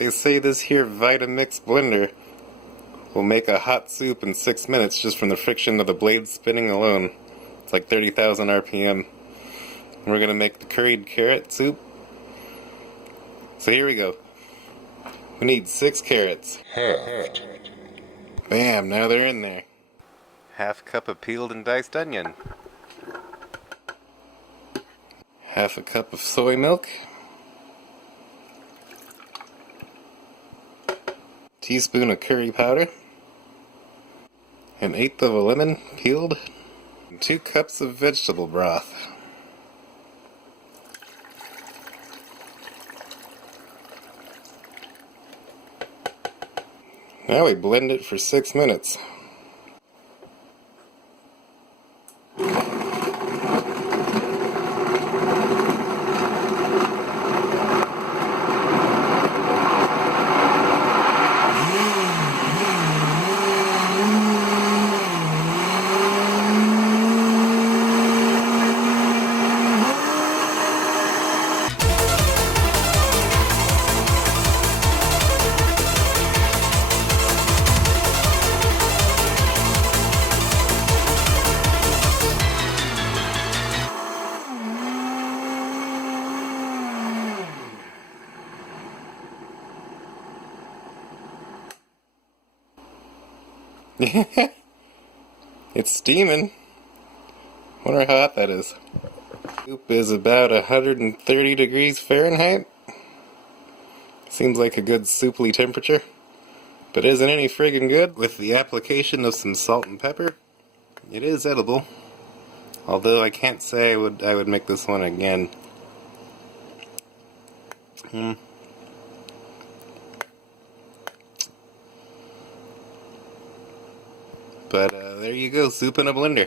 They say this here Vitamix blender will make a hot soup in 6 minutes just from the friction of the blade spinning alone. It's like 30,000 RPM. We're gonna make the curried carrot soup. So here we go. We need 6 carrots. Halved. Bam, now they're in there. Half cup of peeled and diced onion. Half a cup of soy milk. Teaspoon of curry powder. An eighth of a lemon peeled. And 2 cups of vegetable broth. Now we blend it for 6 minutes. It's steaming. Wonder how hot that is. Soup is about 130 degrees Fahrenheit. Seems like a good souply temperature, but isn't any friggin' good. With the application of some salt and pepper, it is edible. Although I can't say I would make this one again. But there you go, soup in a blender.